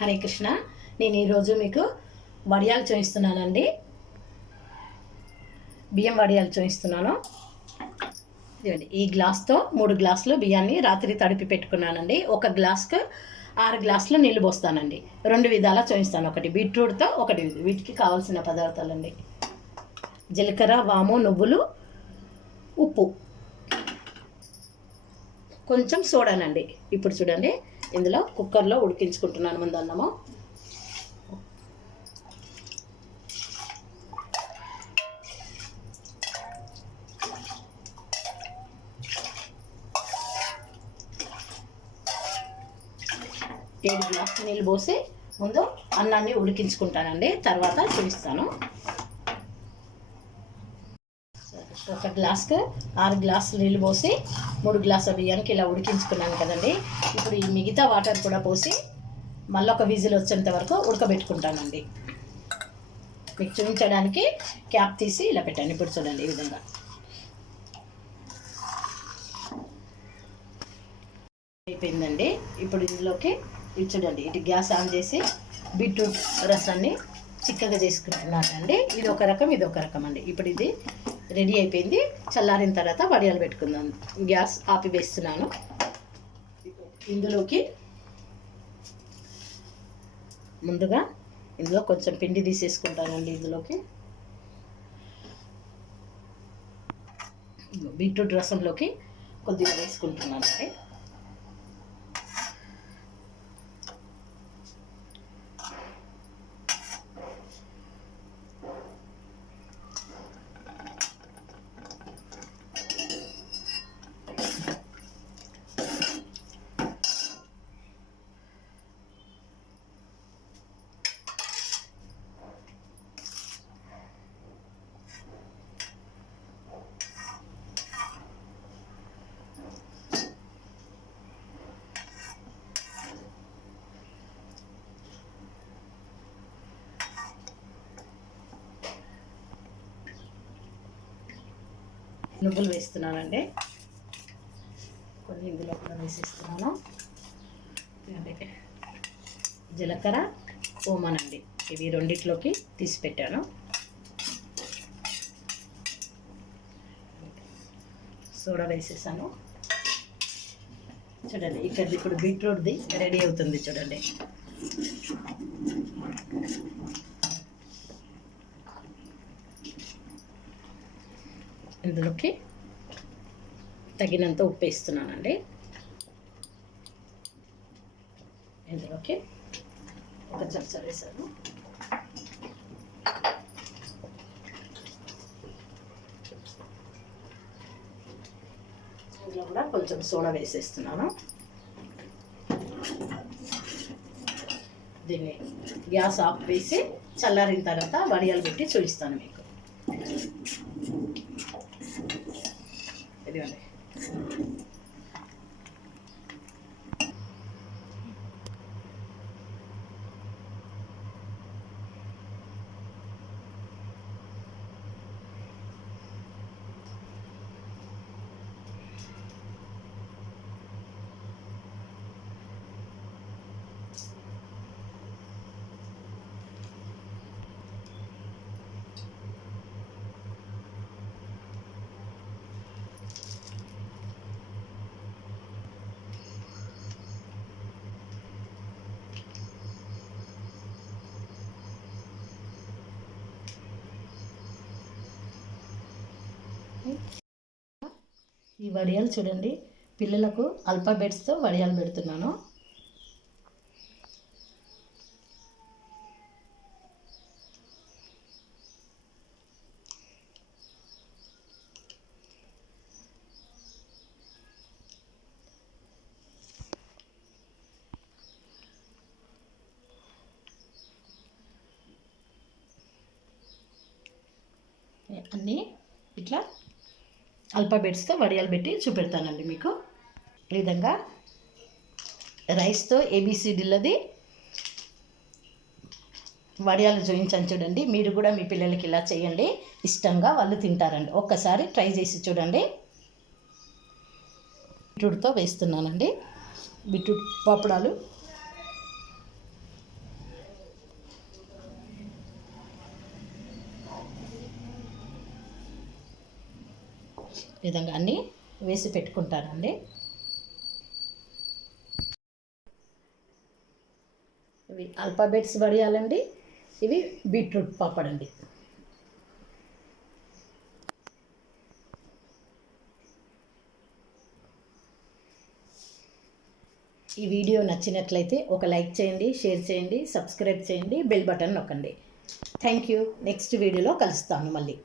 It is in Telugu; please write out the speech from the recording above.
హరే కృష్ణ. నేను ఈరోజు మీకు వడియాలు చూపిస్తున్నానండి. బియ్యం వడియాలు చూపిస్తున్నాను. ఇదిగోండి, ఈ గ్లాస్తో 3 గ్లాసులు బియ్యాన్ని రాత్రి తడిపి పెట్టుకున్నానండి. ఒక గ్లాస్కు 6 గ్లాసులు నీళ్ళు పోస్తానండి. 2 విధాలా చూపిస్తాను. ఒకటి బీట్రూట్తో, ఒకటి వీటికి కావాల్సిన పదార్థాలండి: జీలకర్ర, వాము, నువ్వులు, ఉప్పు, కొంచెం సోడానండి. ఇప్పుడు చూడండి, ఇందులో కుక్కర్లో ఉడికించుకుంటున్నాను ముందు అన్నము. ఏడు గ్లాసులు నీళ్ళు పోసి ముందు అన్నాన్ని ఉడికించుకుంటానండి, తర్వాత చూపిస్తాను. ఒక గ్లాస్కి 6 గ్లాసులు నీళ్ళు పోసి 3 గ్లాసుల బియ్యానికి ఇలా ఉడికించుకున్నాను కదండి. ఇప్పుడు ఈ మిగతా వాటర్ కూడా పోసి మళ్ళీ ఒక విజిల్ వచ్చేంత వరకు ఉడకబెట్టుకుంటానండి. మీకు చూపించడానికి క్యాప్ తీసి ఇలా పెట్టాను. ఇప్పుడు చూడండి, ఈ విధంగా అయిపోయిందండి. ఇప్పుడు ఇందులోకి ఇది చూడండి, ఇటు గ్యాస్ ఆన్ చేసి బీట్రూట్ రసాన్ని చిక్కగా చేసుకుంటున్నానండి. ఇది ఒక రకం, ఇది ఒక రకం అండి. ఇప్పుడు ఇది రెడీ అయిపోయింది. చల్లారిన తర్వాత వడియాలు పెట్టుకుందాం. గ్యాస్ ఆపివేస్తున్నాను. ఇందులోకి ముందుగా ఇందులో కొంచెం పిండి తీసేసుకుంటానండి. ఇందులోకి బీట్రూట్ రసంలోకి కొద్దిగా వేసుకుంటున్నానండి. నువ్వులు వేస్తున్నానండి. కొన్ని ఇందులో కూడా వేసేస్తున్నాను. జీలకర్ర, ఓమనండి, ఇవి రెండిట్లోకి తీసి పెట్టాను. సోడా వేసేసాను. చూడండి, ఇక్కడ ఇప్పుడు బీట్రూట్ది రెడీ అవుతుంది. చూడండి, ఇందులోకి తగినంత ఉప్పు వేస్తున్నానండి. ఇందులోకి ఒక చెంచా వేసాను. ఇందులో కూడా కొంచెం సోడా వేసేస్తున్నాను. దీన్ని గ్యాస్ ఆఫ్ వేసి చల్లారిన తర్వాత వడియాలు పెట్టి చూపిస్తాను మీకు. ఇదిగోండి, ఈ వడియాలు చూడండి, పిల్లలకు ఆల్ఫాబెట్స్తో వడియాలు పెడుతున్నాను. అన్నీ ఇట్లా ఆల్ఫాబెట్స్తో వడియాలు పెట్టి చూపెడతానండి మీకు. ఈ విధంగా రైస్తో ఏబిసిడీలది వడియాలు చూపించాను చూడండి. మీరు కూడా మీ పిల్లలకి ఇలా చేయండి, ఇష్టంగా వాళ్ళు తింటారండి. ఒక్కసారి ట్రై చేసి చూడండి. బీట్రూట్తో వేస్తున్నానండి, బీట్రూట్ పాపడాలు. ఈ విధంగా అన్నీ వేసి పెట్టుకుంటానండి. ఇవి ఆల్ఫాబెట్స్ వడియాలండి. ఇవి బీట్రూట్ పాపడండి. ఈ వీడియో నచ్చినట్లయితే ఒక లైక్ చేయండి, షేర్ చేయండి, సబ్స్క్రైబ్ చేయండి, బెల్ బటన్ నొక్కండి. Thank you. నెక్స్ట్ వీడియోలో కలుస్తాను మళ్ళీ.